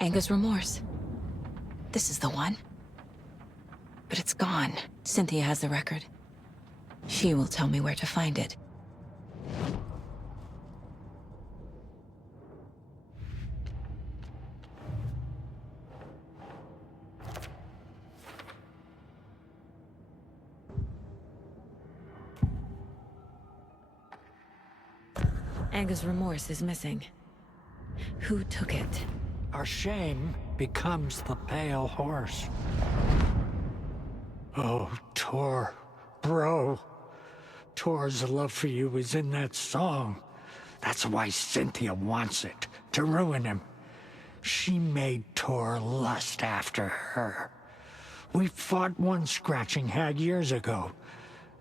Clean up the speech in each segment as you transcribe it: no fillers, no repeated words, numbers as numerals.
Anger's remorse. This is the one. But it's gone. Cynthia has the record. She will tell me where to find it. Anger's remorse is missing. Who took it? Our shame becomes the pale horse. Oh, Tor, bro. Tor's love for you is in that song. That's why Cynthia wants it, to ruin him. She made Tor lust after her. We fought one scratching hag years ago.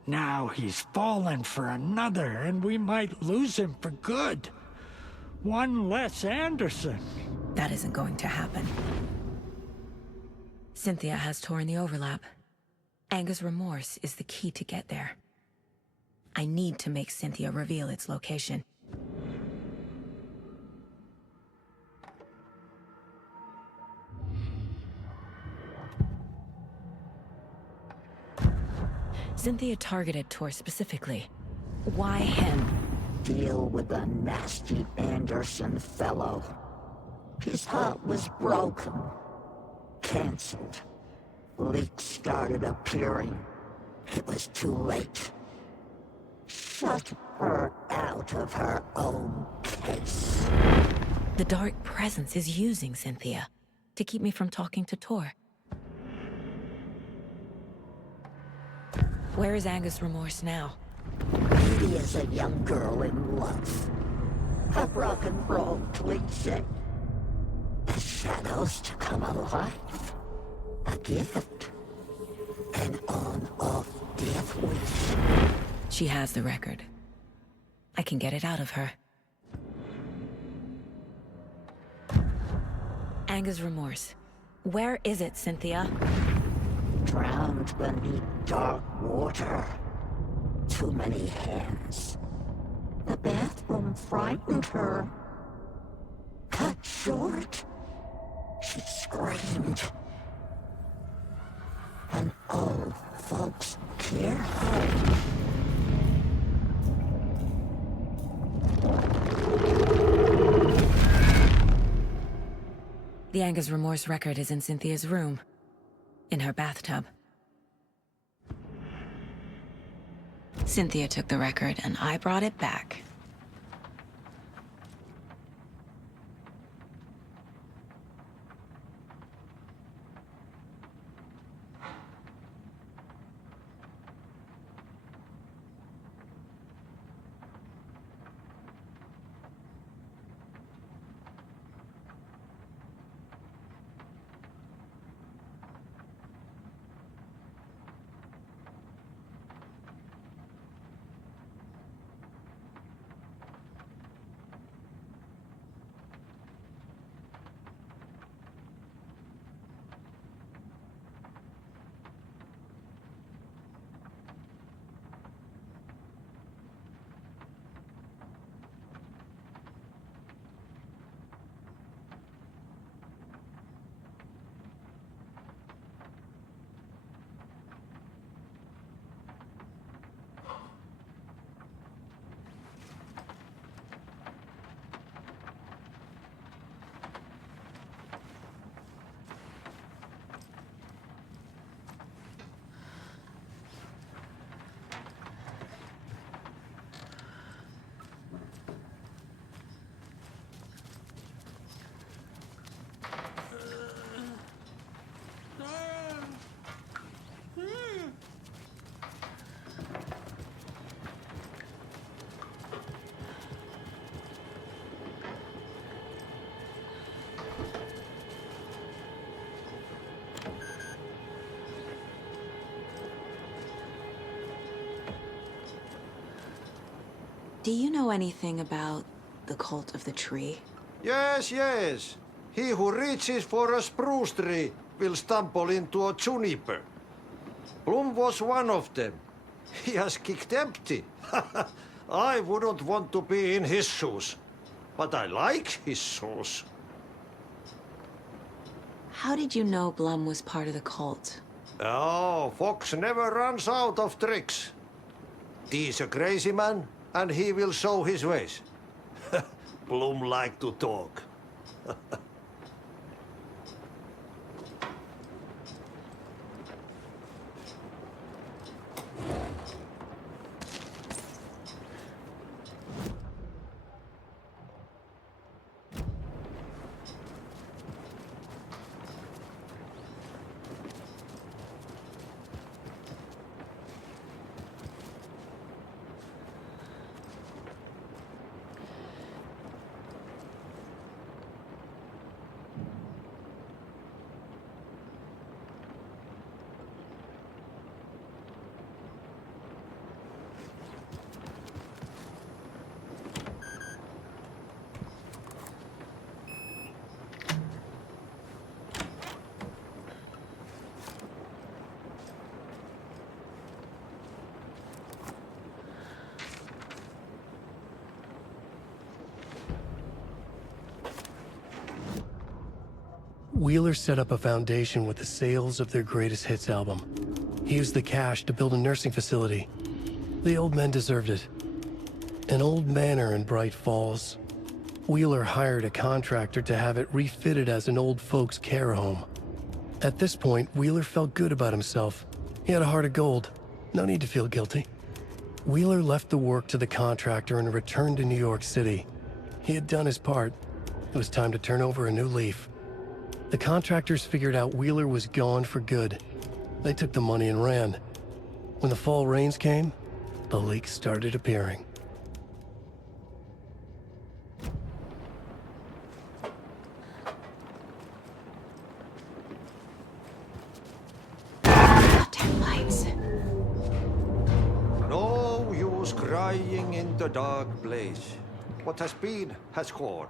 Now he's fallen for another, and we might lose him for good. One less Anderson. That isn't going to happen. Cynthia has Tor in the overlap. Anger's remorse is the key to get there. I need to make Cynthia reveal its location. Cynthia targeted Tor specifically. Why him? Deal with the nasty Anderson fellow. His heart was broken. Cancelled. Leaks started appearing. It was too late. Shut her out of her own case. The dark presence is using Cynthia to keep me from talking to Tor. Where is Anger's remorse now? He is a young girl in love. A rock and roll cliche. The shadows to come alive. A gift. An on-off death wish. She has the record. I can get it out of her. Anger's remorse. Where is it, Cynthia? Drowned beneath dark water. Too many hands. The bathroom frightened her. Cut short. She screamed. And old folks care her. The Anger's remorse record is in Cynthia's room. In her bathtub. Cynthia took the record, and I brought it back. Do you know anything about the cult of the tree? Yes, yes. He who reaches for a spruce tree will stumble into a juniper. Bloom was one of them. He has kicked empty. I wouldn't want to be in his shoes. But I like his shoes. How did you know Blum was part of the cult? Oh, Fox never runs out of tricks. He's a crazy man, and he will show his ways. Blum like to talk. Wheeler set up a foundation with the sales of their greatest hits album. He used the cash to build a nursing facility. The old men deserved it. An old manor in Bright Falls. Wheeler hired a contractor to have it refitted as an old folks' care home. At this point, Wheeler felt good about himself. He had a heart of gold. No need to feel guilty. Wheeler left the work to the contractor and returned to New York City. He had done his part. It was time to turn over a new leaf. The contractors figured out Wheeler was gone for good. They took the money and ran. When the fall rains came, the leaks started appearing. Goddamn lights. No use crying in the dark place. What has been has gone.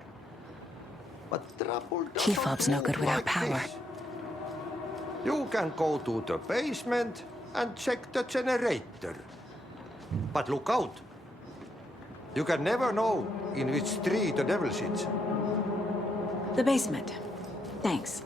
But trouble doesn't KLEVV's no good move without like power. this. You can go to the basement and check the generator. But look out. You can never know in which tree the devil sits. The basement. Thanks.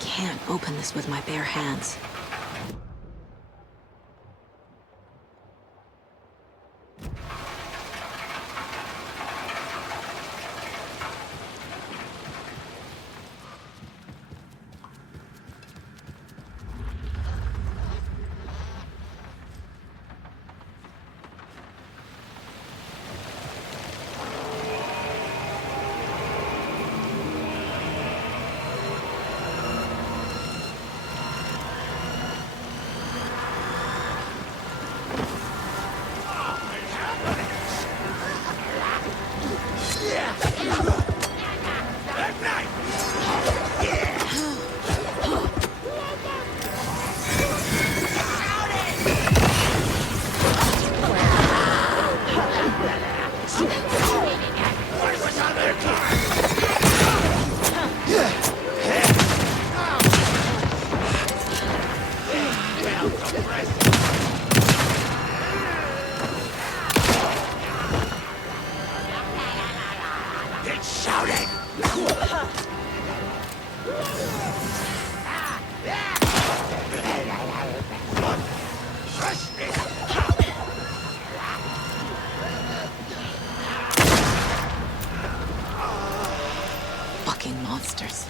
Can't open this with my bare hands. Fucking monsters.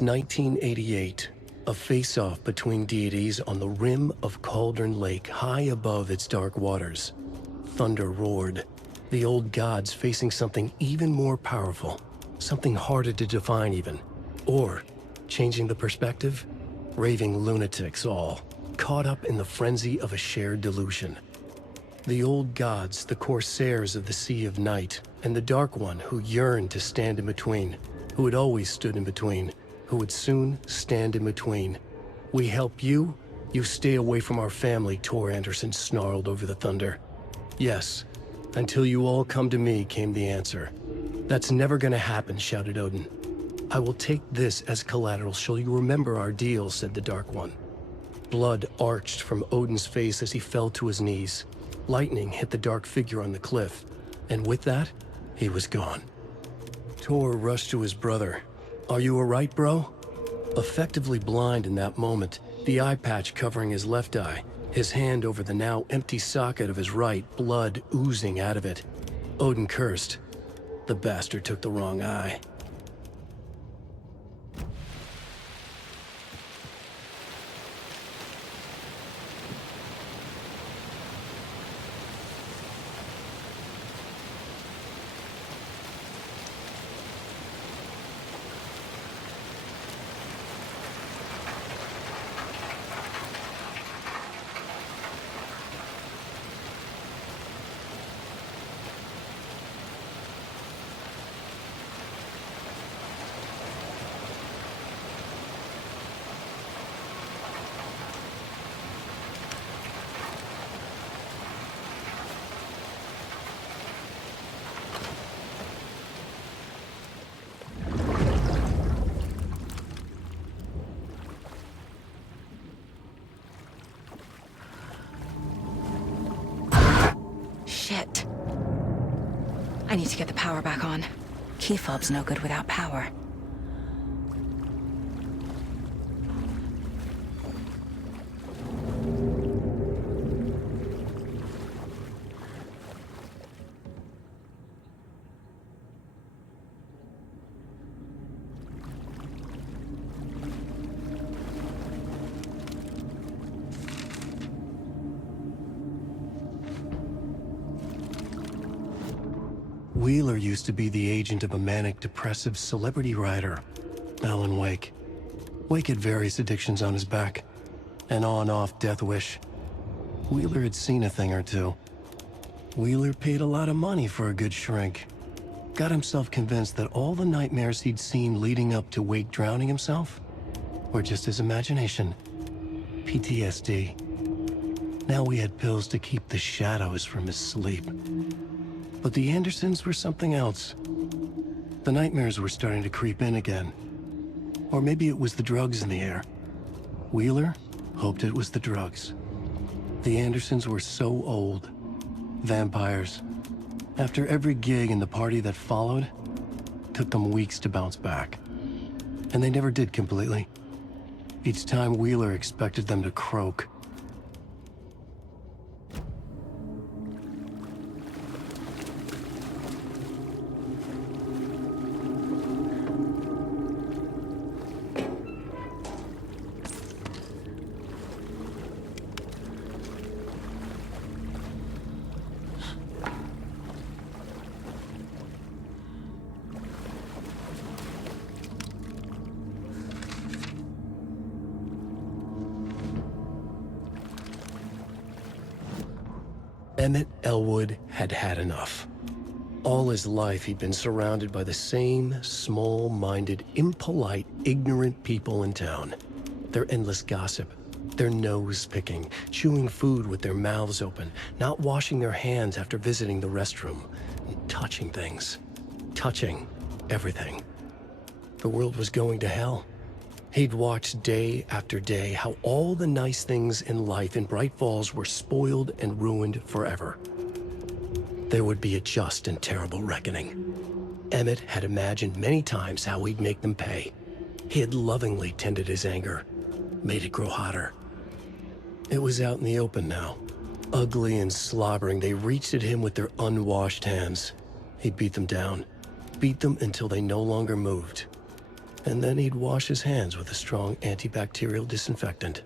It's 1988, a face-off between deities on the rim of Cauldron Lake, high above its dark waters. Thunder roared, the old gods facing something even more powerful, something harder to define even. Or, changing the perspective, raving lunatics all, caught up in the frenzy of a shared delusion. The old gods, the corsairs of the Sea of Night, and the Dark One who yearned to stand in between, who had always stood in between, who would soon stand in between. We help you, you stay away from our family, Tor Anderson snarled over the thunder. Yes, until you all come to me, came the answer. That's never gonna happen, shouted Odin. I will take this as collateral, shall you remember our deal, said the Dark One. Blood arched from Odin's face as he fell to his knees. Lightning hit the dark figure on the cliff, and with that, he was gone. Tor rushed to his brother. Are you all right, bro? Effectively blind in that moment, the eye patch covering his left eye, his hand over the now empty socket of his right, blood oozing out of it. Odin cursed. The bastard took the wrong eye. Shit. I need to get the power back on. Key fob's no good without power. Wheeler used to be the agent of a manic-depressive celebrity writer, Alan Wake. Wake had various addictions on his back, an on-off death wish. Wheeler had seen a thing or two. Wheeler paid a lot of money for a good shrink. Got himself convinced that all the nightmares he'd seen leading up to Wake drowning himself were just his imagination. PTSD. Now we had pills to keep the shadows from his sleep. But the Andersons were something else. The nightmares were starting to creep in again. Or maybe it was the drugs in the air. Wheeler hoped it was the drugs. The Andersons were so old. Vampires. After every gig and the party that followed, took them weeks to bounce back. And they never did completely. Each time Wheeler expected them to croak. Emmett Elwood had had enough. All his life he'd been surrounded by the same small-minded, impolite, ignorant people in town. Their endless gossip, their nose-picking, chewing food with their mouths open, not washing their hands after visiting the restroom, and touching things. Touching everything. The world was going to hell. He'd watched day after day how all the nice things in life in Bright Falls were spoiled and ruined forever. There would be a just and terrible reckoning. Emmett had imagined many times how he'd make them pay. He had lovingly tended his anger, made it grow hotter. It was out in the open now. Ugly and slobbering, they reached at him with their unwashed hands. He beat them down, beat them until they no longer moved. and then he'd wash his hands with a strong antibacterial disinfectant.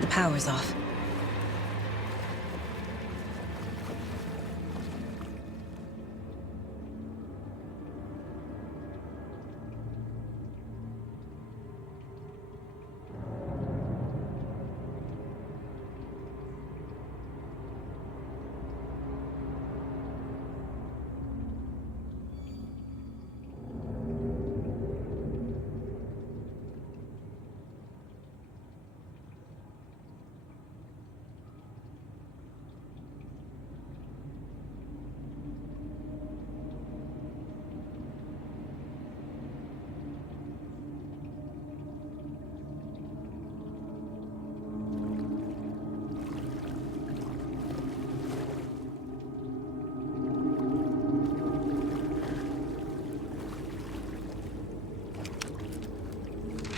The power's off.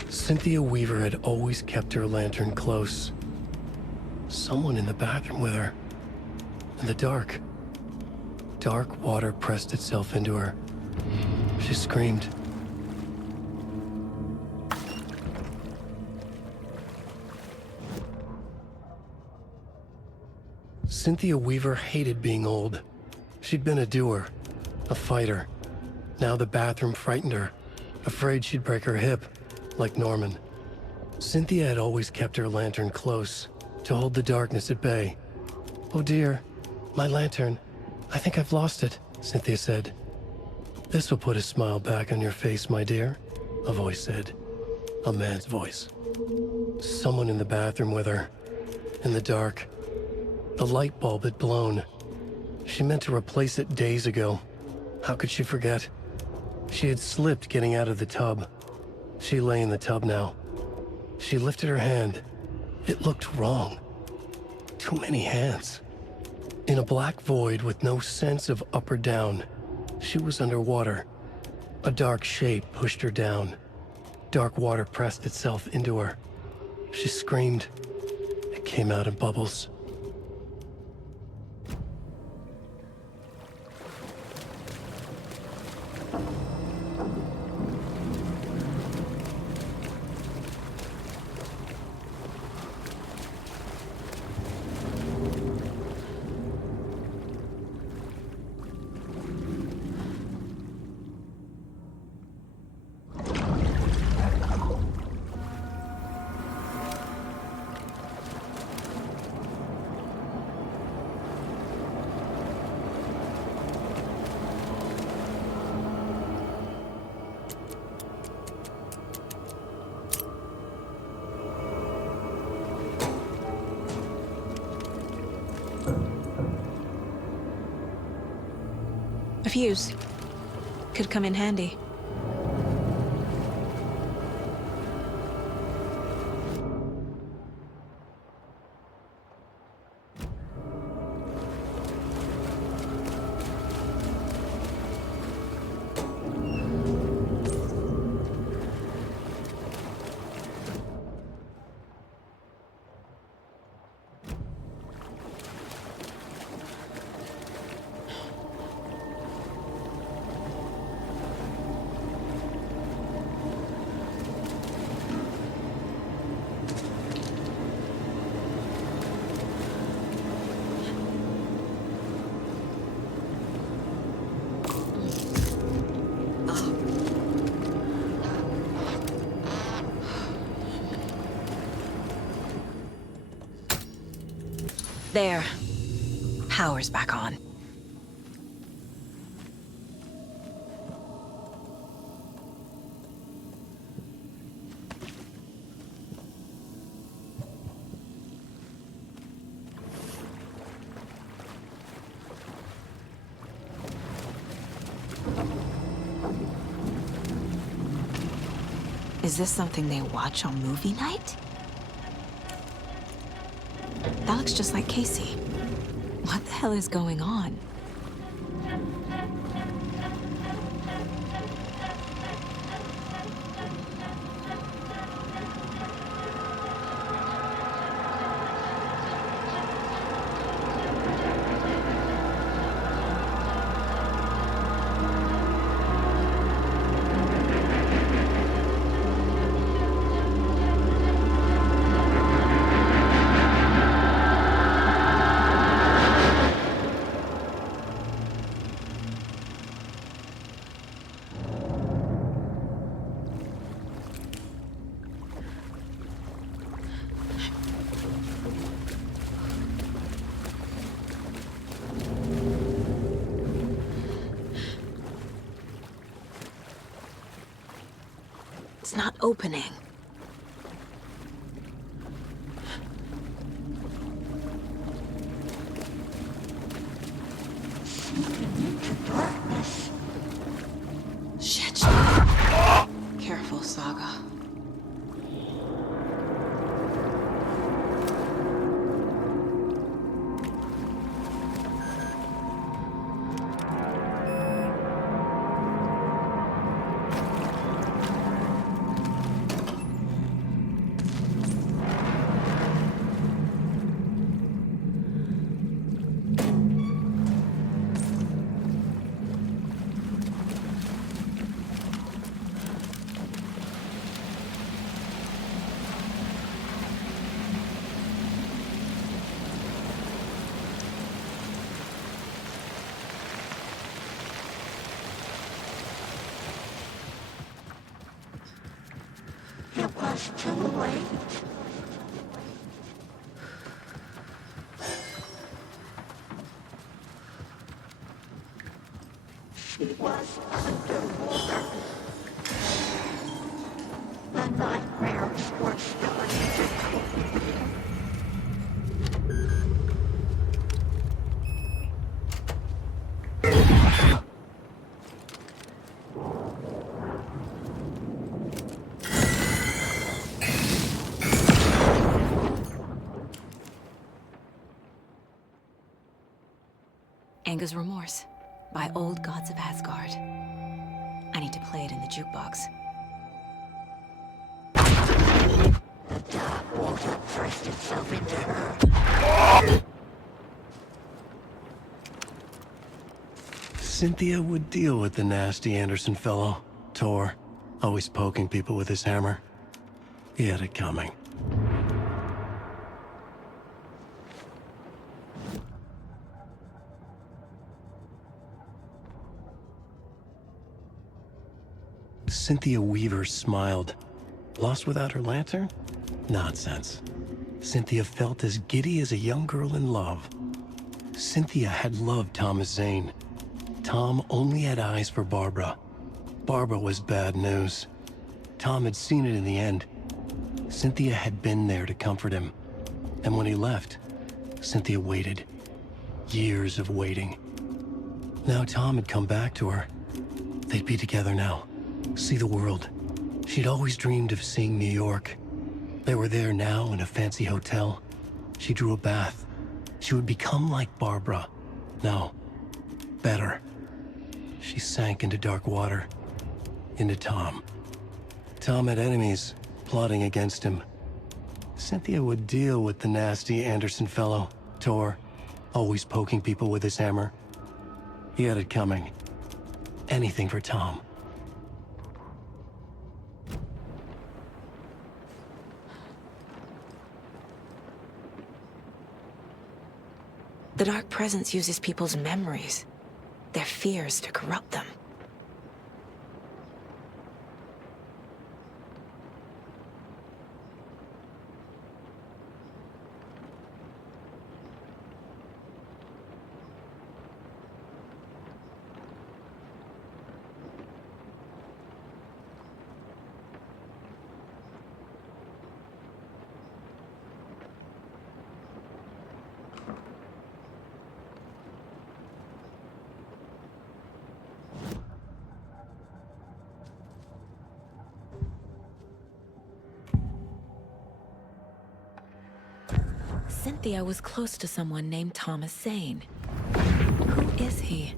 Cynthia Weaver had always kept her lantern close. Someone in the bathroom with her. In the dark. Dark water pressed itself into her. She screamed. Cynthia Weaver hated being old. She'd been a doer, a fighter. Now the bathroom frightened her, afraid she'd break her hip, like Norman. Cynthia had always kept her lantern close, to hold the darkness at bay. "Oh dear, my lantern. I think I've lost it," Cynthia said. "This will put a smile back on your face, my dear," a voice said. A man's voice. Someone in the bathroom with her. In the dark. The light bulb had blown. She meant to replace it days ago. How could she forget? She had slipped getting out of the tub. She lay in the tub now. She lifted her hand. It looked wrong. Too many hands. In a black void with no sense of up or down, she was underwater. A dark shape pushed her down. Dark water pressed itself into her. She screamed. It came out in bubbles. A fuse. Could come in handy. There. Power's back on. Is this something they watch on movie night? That looks just like Casey. What the hell is going on? It's not opening. Shit. Careful, Saga. It was too late. She was underwater. The nightmares were starting to come. Anger's Remorse by Old Gods of Asgard. I need to play it in the jukebox. The dark water pressed itself into her. Cynthia would deal with the nasty Anderson fellow, Tor, always poking people with his hammer. He had it coming. Cynthia Weaver smiled. Lost without her lantern? Nonsense. Cynthia felt as giddy as a young girl in love. Cynthia had loved Thomas Zane. Tom only had eyes for Barbara. Barbara was bad news. Tom had seen it in the end. Cynthia had been there to comfort him. And when he left, Cynthia waited. Years of waiting. Now Tom had come back to her. They'd be together now. See the world. She'd always dreamed of seeing New York. They were there now in a fancy hotel. She drew a bath. She would become like Barbara. No, better. She sank into dark water. Into Tom. Tom had enemies plotting against him. Cynthia would deal with the nasty Anderson fellow, Tor, always poking people with his hammer. He had it coming. Anything for Tom. The Dark Presence uses people's memories, their fears to corrupt them. Cynthia was close to someone named Thomas Zane. Who is he?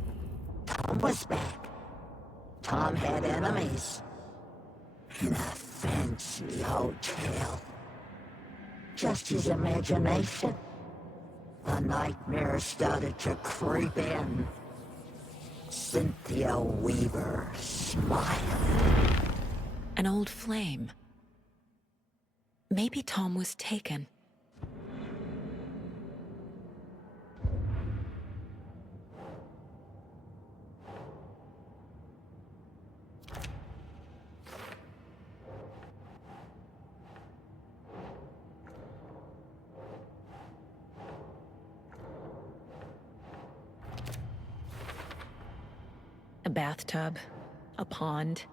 Tom was back. Tom had enemies. In a fancy hotel. Just his imagination. The nightmare started to creep in. Cynthia Weaver smiled. An old flame. Maybe Tom was taken. A bathtub, a pond,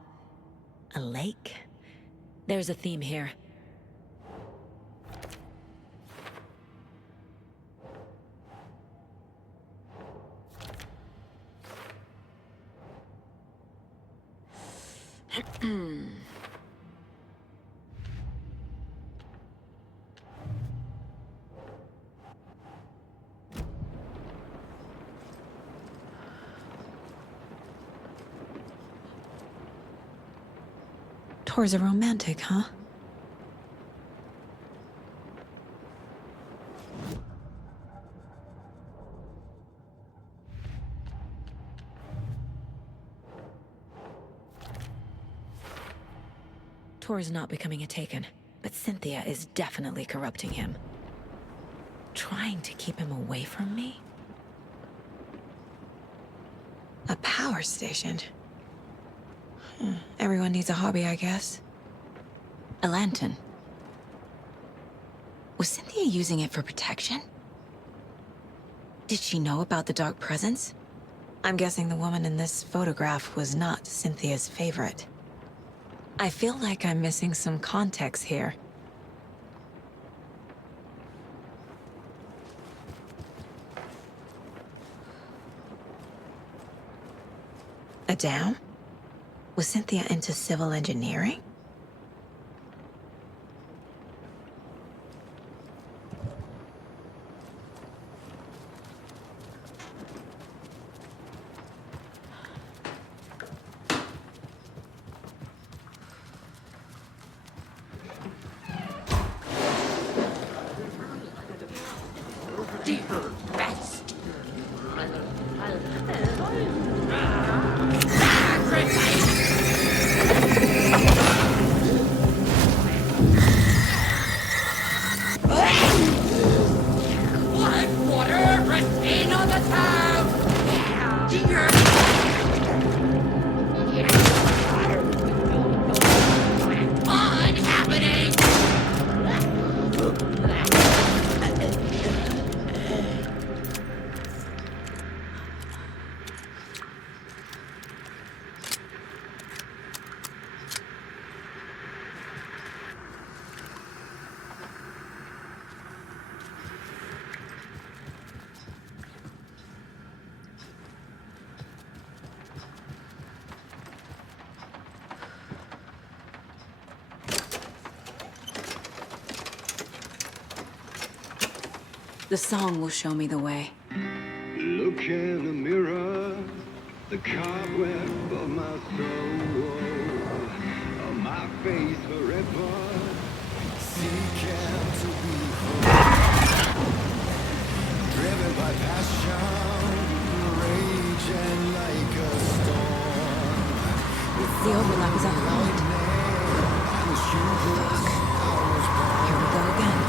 a lake. There's a theme here. Tor's a romantic, huh? Tor's not becoming a Taken, but Cynthia is definitely corrupting him. Trying to keep him away from me? A power station? Everyone needs a hobby, I guess. A lantern. Was Cynthia using it for protection? Did she know about the dark presence? I'm guessing the woman in this photograph was not Cynthia's favorite. I feel like I'm missing some context here. A dam? Was Cynthia into civil engineering? The song will show me the way. Look in the mirror, the cobweb of my soul, of my face forever, seeking to be whole. Driven by passion, raging like a storm. The overlap is unlocked. Fuck. Here we go again.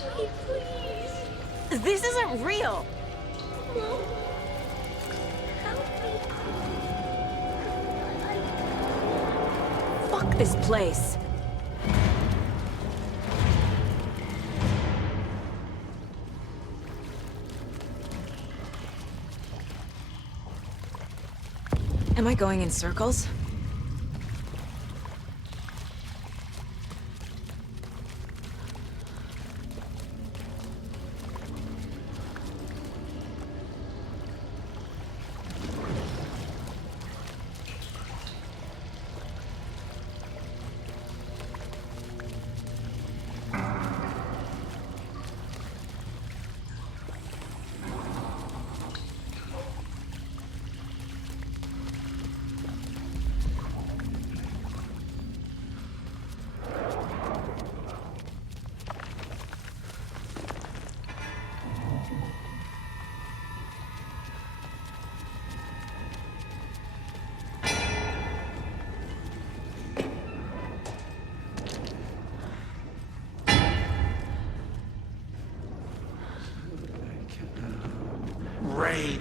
please. This isn't real! Mom, help me. Fuck this place. Am I going in circles? Rain.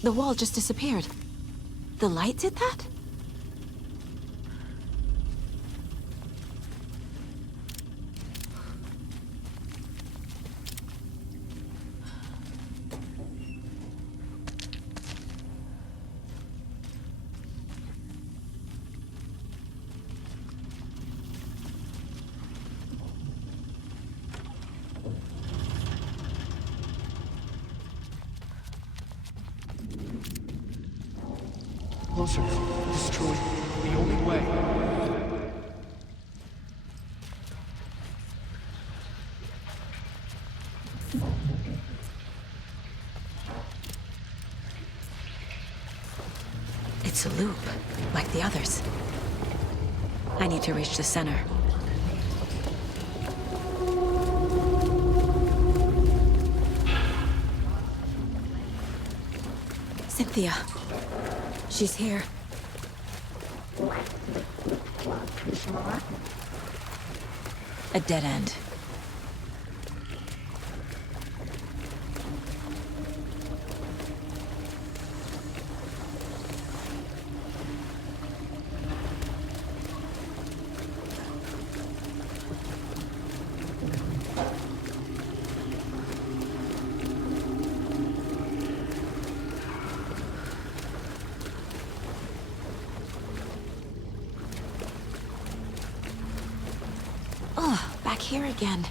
The wall just disappeared. The light did that? Closer. Destroy. The only way. It's a loop, like the others. I need to reach the center. Cynthia. She's here. A dead end. Oh, back here again.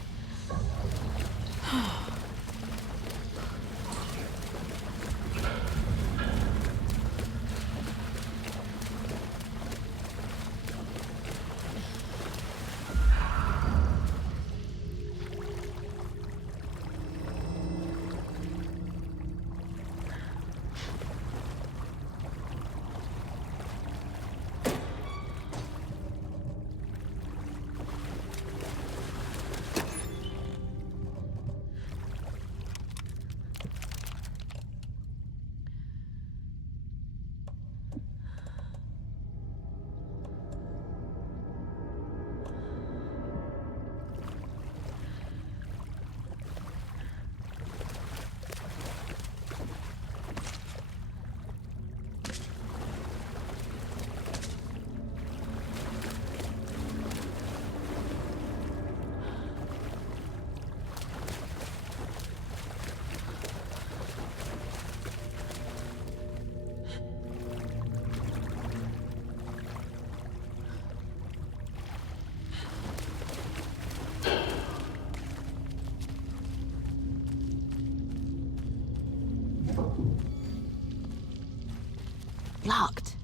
Locked.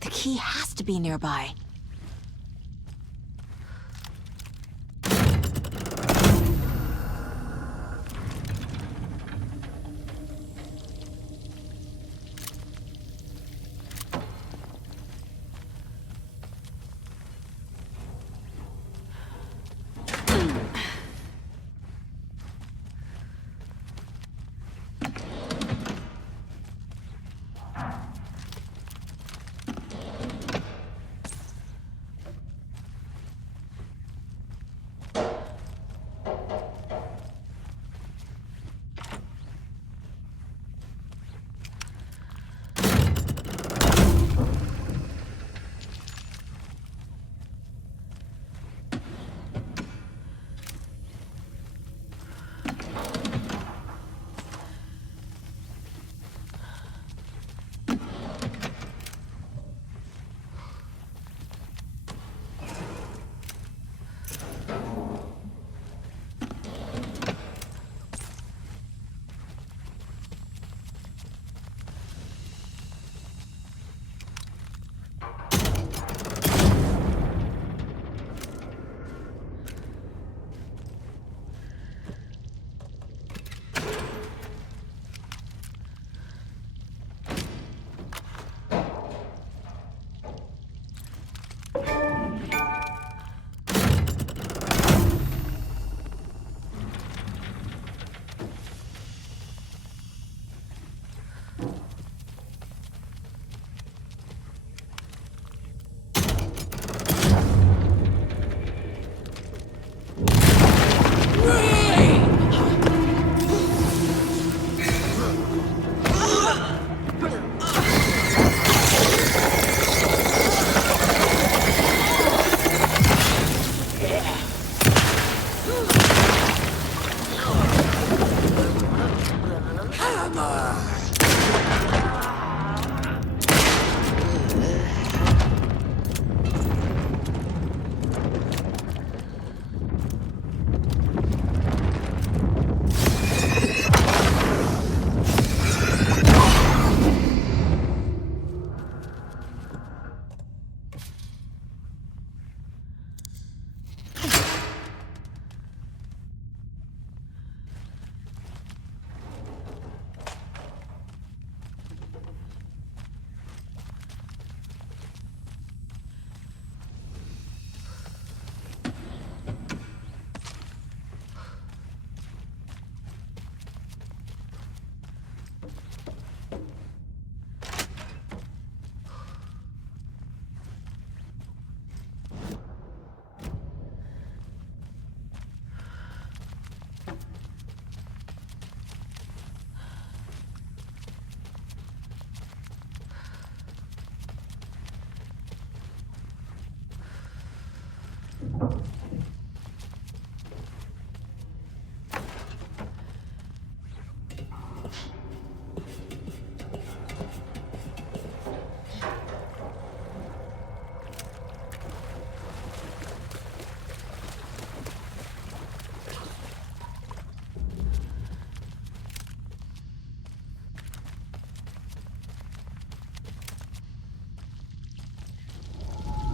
The key has to be nearby.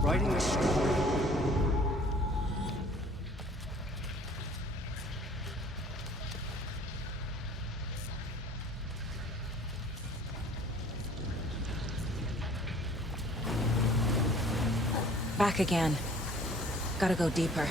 Writing a story. Back again. Gotta go deeper.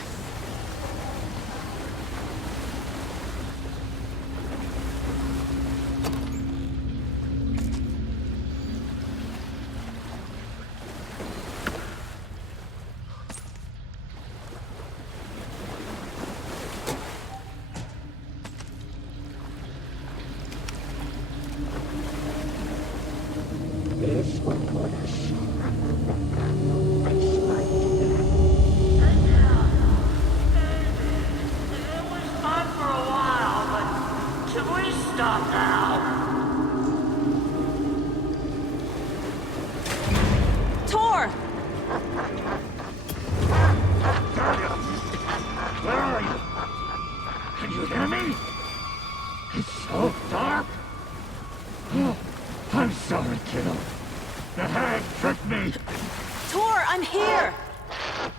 I'm here!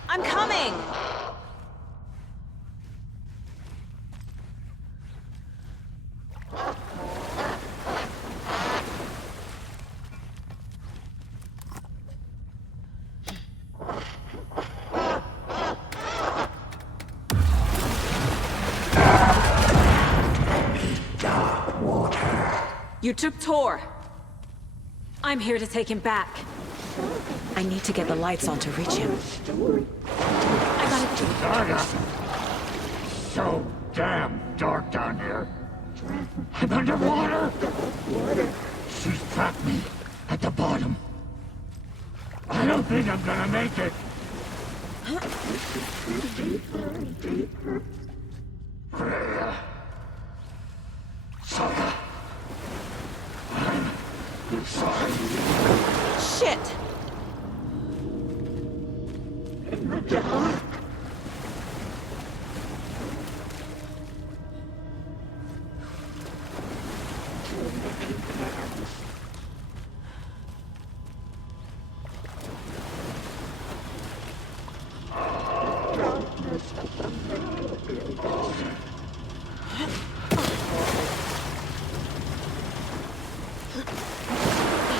I'm coming! You took Tor. I'm here to take him back. I need to get the lights on to reach him. I gotta... Zarya! So damn dark down here. I'm underwater! She's trapped me at the bottom. I don't think I'm gonna make it. Freya. Zarya. I'm sorry. Shit! In the dark.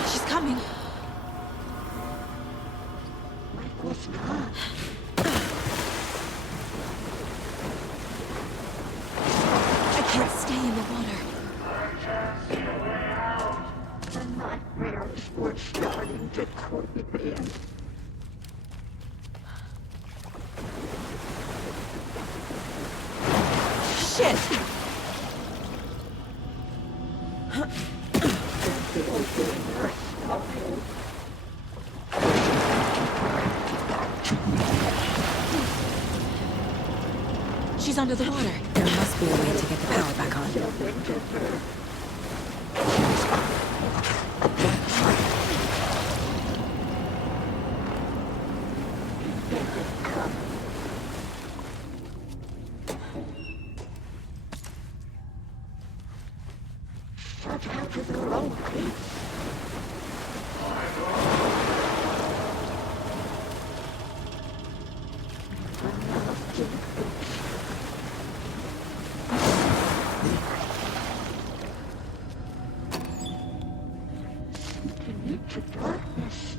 She's coming. I can't stay in the water. The nightmares were starting to creep in. Shit! She's under the water. There must be a way to get the power back on. Shut out to their own peace. Into darkness.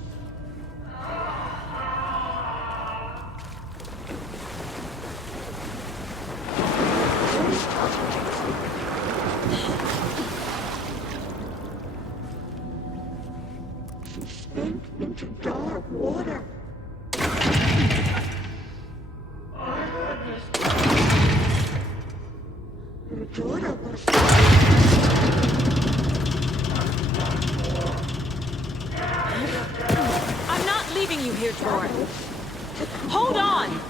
She sank into dark water. Her daughter was... I'm not leaving you here, Tor. Hold on!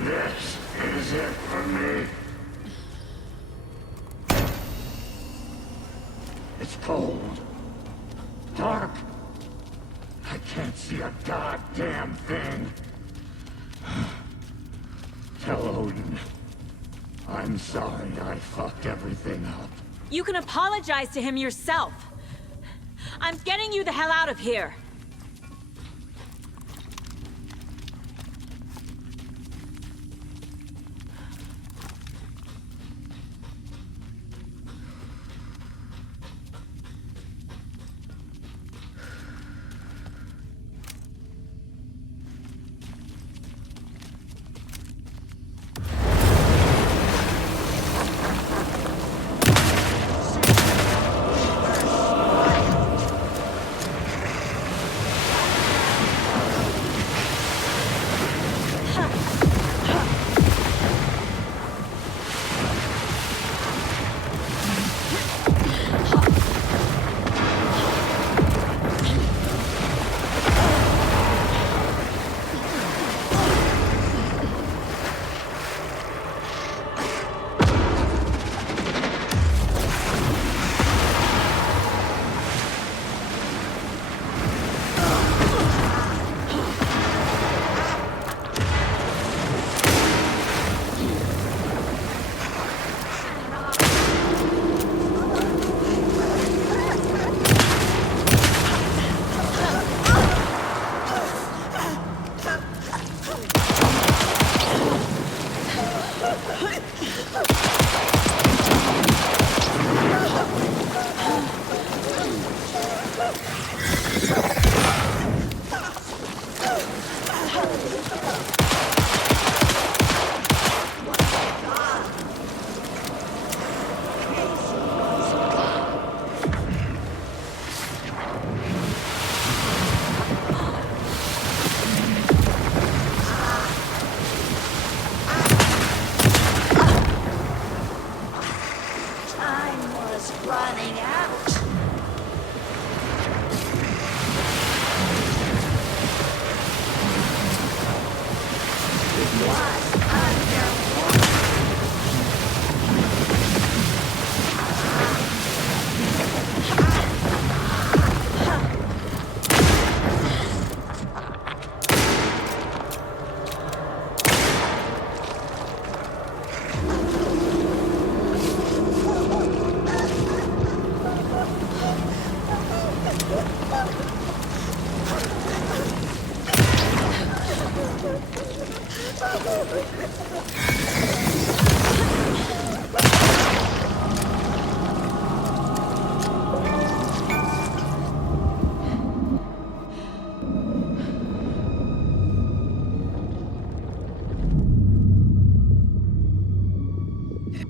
This is it for me. It's cold. Dark. I can't see a goddamn thing. Tell Odin. I'm sorry I fucked everything up. You can apologize to him yourself. I'm getting you the hell out of here.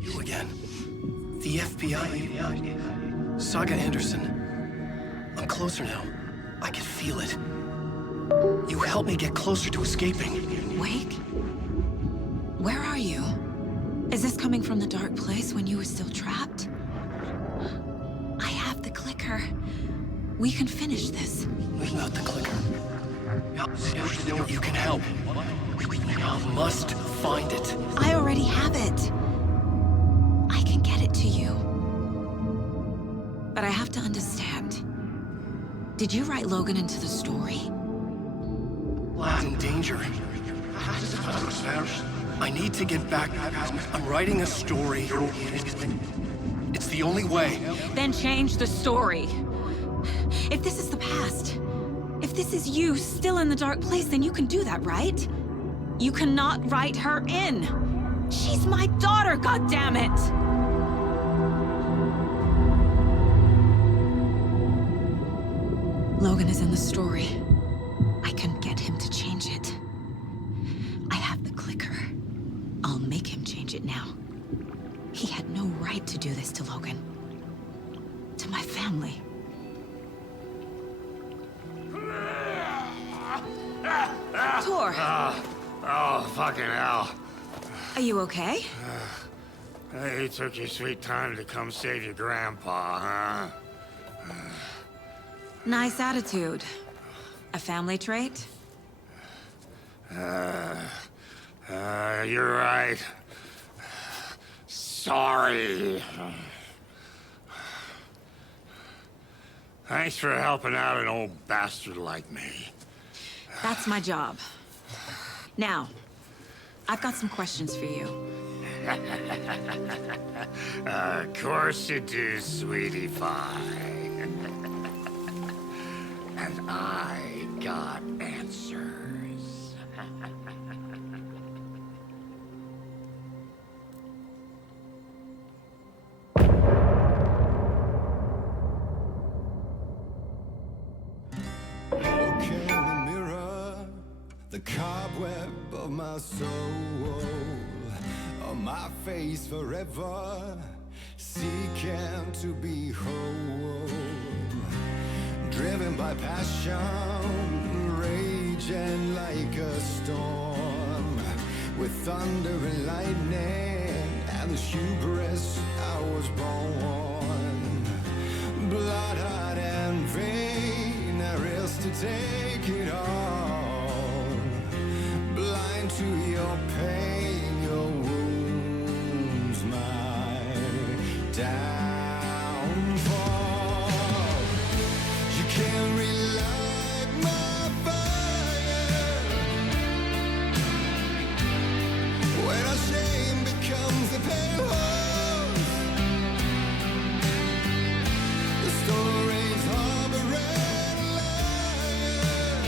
You again. The FBI. Saga Anderson. I'm closer now. I can feel it. You helped me get closer to escaping. Wake? Where are you? Is this coming from the dark place when you were still trapped? I have the clicker. We can finish this. Not the clicker. You can help. You must find it. I already have it. I can get it to you. But I have to understand. Did you write Logan into the story? Lad's in danger. I need to get back. I'm writing a story. It's the only way. Then change the story. If this is the past, if this is you still in the dark place, then you can do that, right? You cannot write her in. She's my daughter, goddammit! Logan is in the story. I can get him to change it. I have the clicker. I'll make him change it now. He had no right to do this to Logan. To my family. Tor! Oh, fucking hell. Are you okay? You took your sweet time to come save your grandpa, huh? Nice attitude. A family trait? You're right. Sorry. Thanks for helping out an old bastard like me. That's my job. Now, I've got some questions for you. Of course you do, sweetie pie. And I got answers. Look in the mirror, the cobweb of my soul, on my face forever, seeking to be whole. Driven by passion, raging like a storm, with thunder and lightning, and the hubris I was born. Blood-hot and vain, I risk to take it all. Blind to your pain, your wounds, my downfall. You can't relight my fire when our shame becomes the pale horse. The stories harboring liar,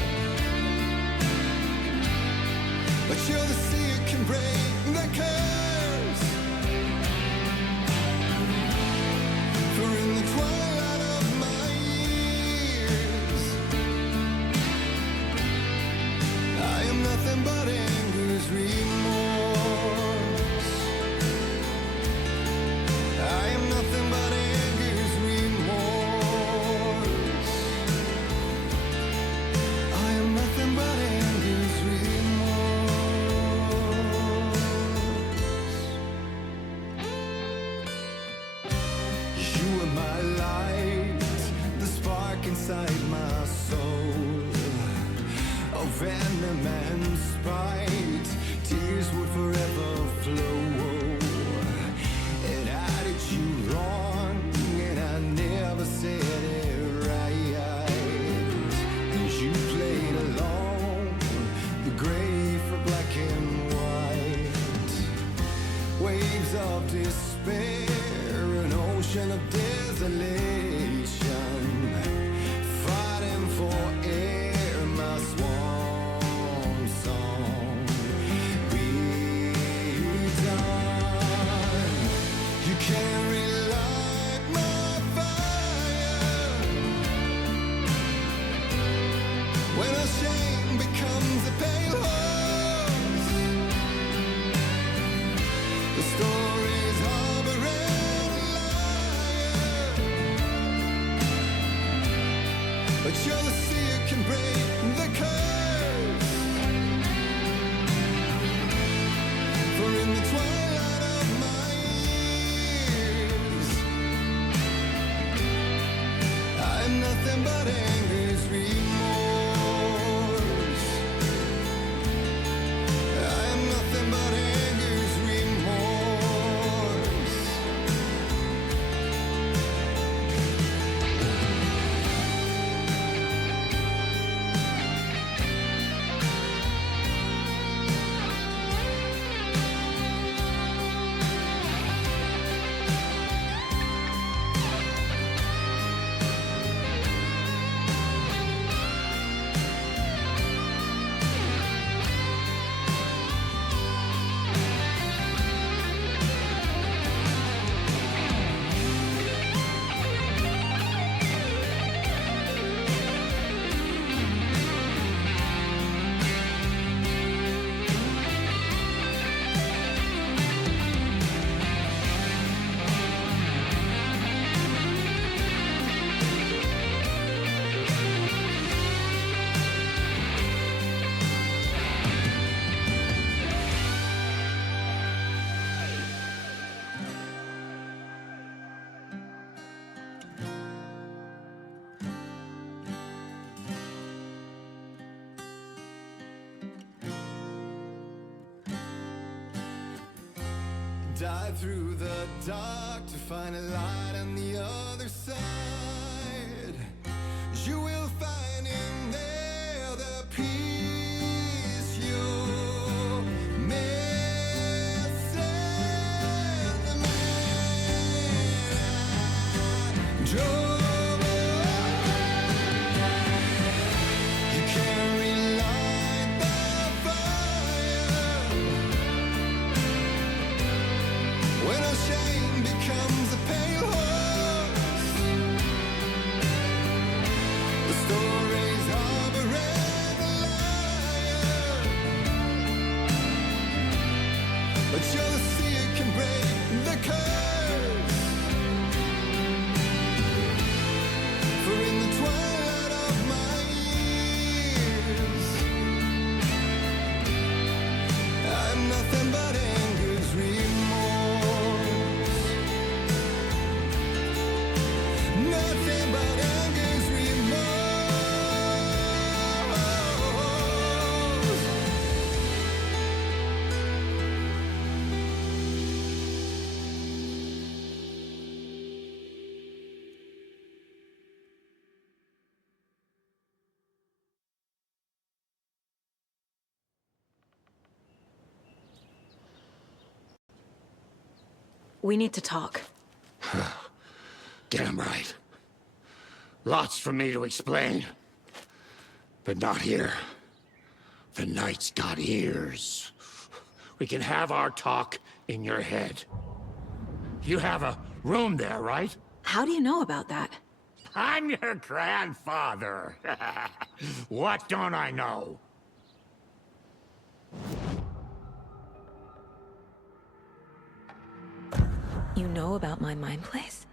but you're the sea that can break the curse. For in the twilight of my years, I am nothing but anger's remorse. I am nothing but anger's remorse. I am nothing but anger's remorse. You are my light, the spark inside my soul. Of venom and spite, tears would forever flow. And I did you wrong, and I never said it right. 'Cause you played along, the gray for black and white. Waves of despair, an ocean of desolation, but you're the seer can break the curse. For in the twilight of my years, I'm nothing but anger's remorse. I'm nothing but anger's remorse. Dive through the dark to find a light on the other side. You will find in there the peace you're missing. The man I drove. You can't relight the fire when our shame becomes a pale horse. The stories harboring a liar, but you're the seer can break the curse. For in the twilight of my years, I'm nothing but anger's remorse. Nothing but anger's remorse. We need to talk. Damn right. Lots for me to explain. But not here. The night's got ears. We can have our talk in your head. You have a room there, right? How do you know about that? I'm your grandfather. What don't I know? You know about my mind place?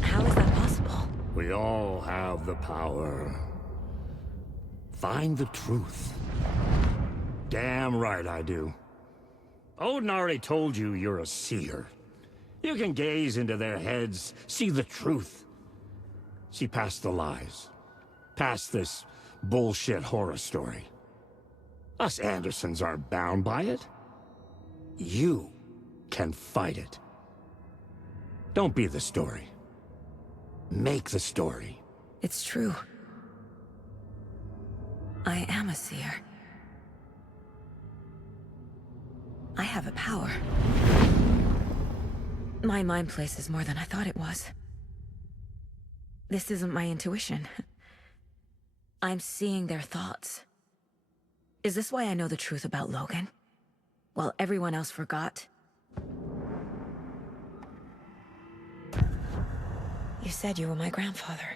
How is that possible? We all have the power. Find the truth. Damn right I do. Odin already told you you're a seer. You can gaze into their heads, see the truth. See past the lies. Past this bullshit horror story. Us Andersons aren't bound by it. You can fight it. Don't be the story. Make the story. It's true. I am a seer. I have a power. My mind place is more than I thought it was. This isn't my intuition. I'm seeing their thoughts. Is this why I know the truth about Logan? While everyone else forgot? You said you were my grandfather.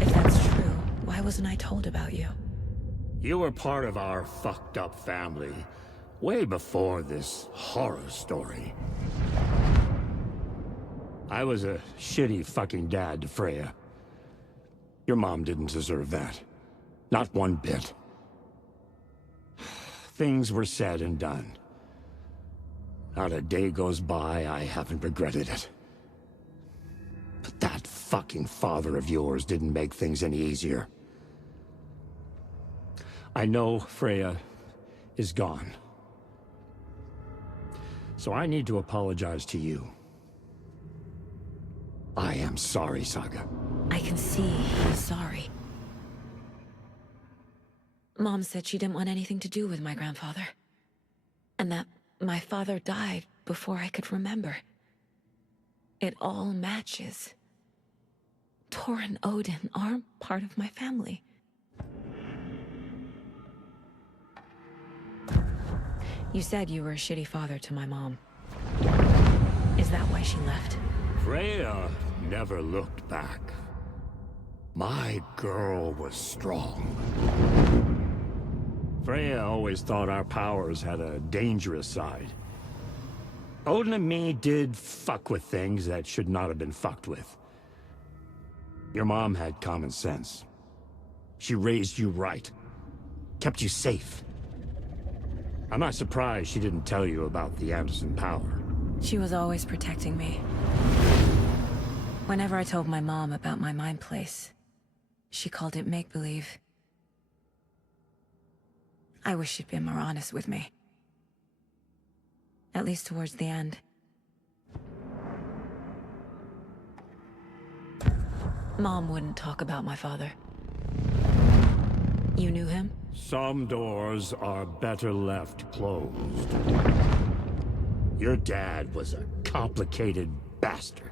If that's true, why wasn't I told about you? You were part of our fucked up family way before this horror story. I was a shitty fucking dad to Freya. Your mom didn't deserve that. Not one bit. Things were said and done. Not a day goes by I haven't regretted it. But that fucking father of yours didn't make things any easier. I know Freya is gone. So I need to apologize to you. I am sorry, Saga. I can see he's sorry. Mom said she didn't want anything to do with my grandfather. And that my father died before I could remember. It all matches. Tor and Odin aren't part of my family. You said you were a shitty father to my mom. Is that why she left? Freya never looked back. My girl was strong. Freya always thought our powers had a dangerous side. Odin and me did fuck with things that should not have been fucked with. Your mom had common sense. She raised you right. Kept you safe. I'm not surprised she didn't tell you about the Anderson power. She was always protecting me. Whenever I told my mom about my mind place, she called it make-believe. I wish she'd been more honest with me. At least towards the end. Mom wouldn't talk about my father. You knew him? Some doors are better left closed. Your dad was a complicated bastard.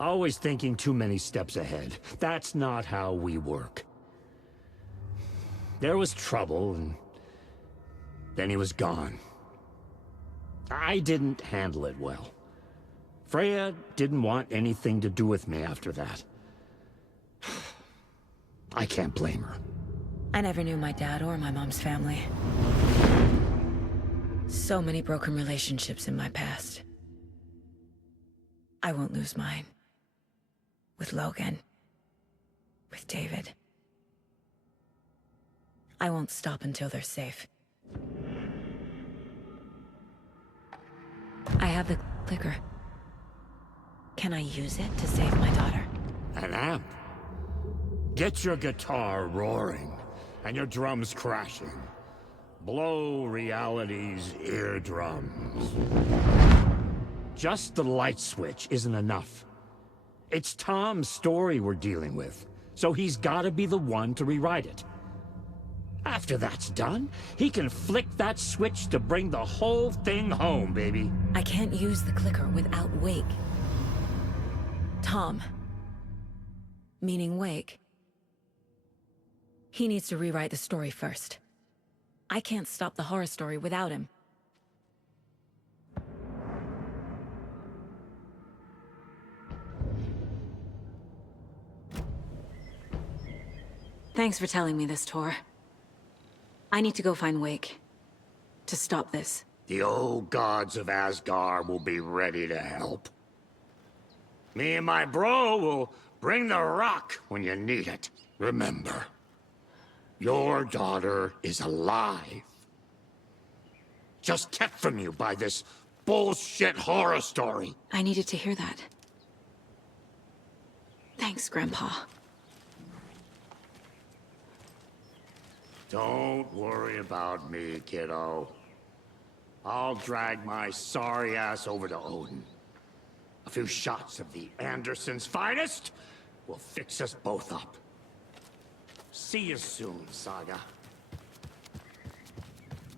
Always thinking too many steps ahead. That's not how we work. There was trouble, and then he was gone. I didn't handle it well. Freya didn't want anything to do with me after that. I can't blame her. I never knew my dad or my mom's family. So many broken relationships in my past. I won't lose mine. With Logan. With David. I won't stop until they're safe. I have the clicker. Can I use it to save my daughter? An amp? Get your guitar roaring, and your drums crashing. Blow reality's eardrums. Just the light switch isn't enough. It's Tom's story we're dealing with, so he's gotta be the one to rewrite it. After that's done, he can flick that switch to bring the whole thing home, baby. I can't use the clicker without Wake. Tom. Meaning Wake. He needs to rewrite the story first. I can't stop the horror story without him. Thanks for telling me this, Tor. I need to go find Wake. To stop this. The old gods of Asgard will be ready to help. Me and my bro will bring the rock when you need it. Remember, your daughter is alive. Just kept from you by this bullshit horror story. I needed to hear that. Thanks, Grandpa. Don't worry about me, kiddo. I'll drag my sorry ass over to Odin. A few shots of the Andersons' finest will fix us both up. See you soon, Saga.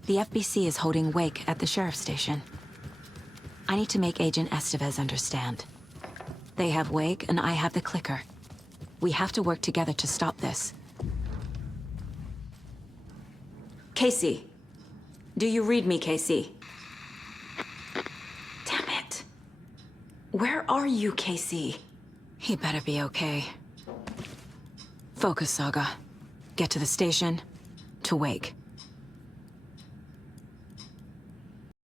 The FBC is holding Wake at the sheriff's station. I need to make Agent Estevez understand. They have Wake and I have the clicker. We have to work together to stop this. Casey. Do you read me, Casey? Damn it. Where are you, Casey? He better be okay. Focus, Saga. Get to the station, to Wake.